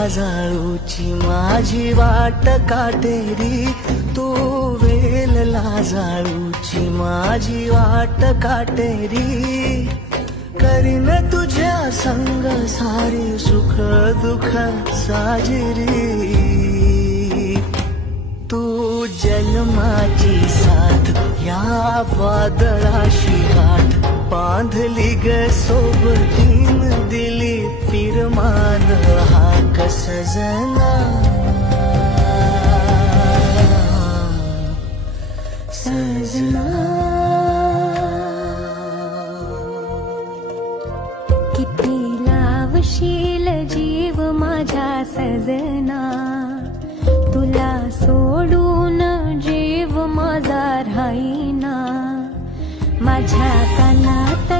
लाजाळूची माझी वाट काटेरी तू वेल लाजाळूची माझी वाट काटेरी करीन तुझ्या संग सारी सुख दुख साजरी. तू जन्माची साथ या वादळाशी गाठ. बांधली ग सोबतीन सजना सजना जीव माझ्या सजना. तुला सोडून जीव माझा राहीना. माझ्या कानात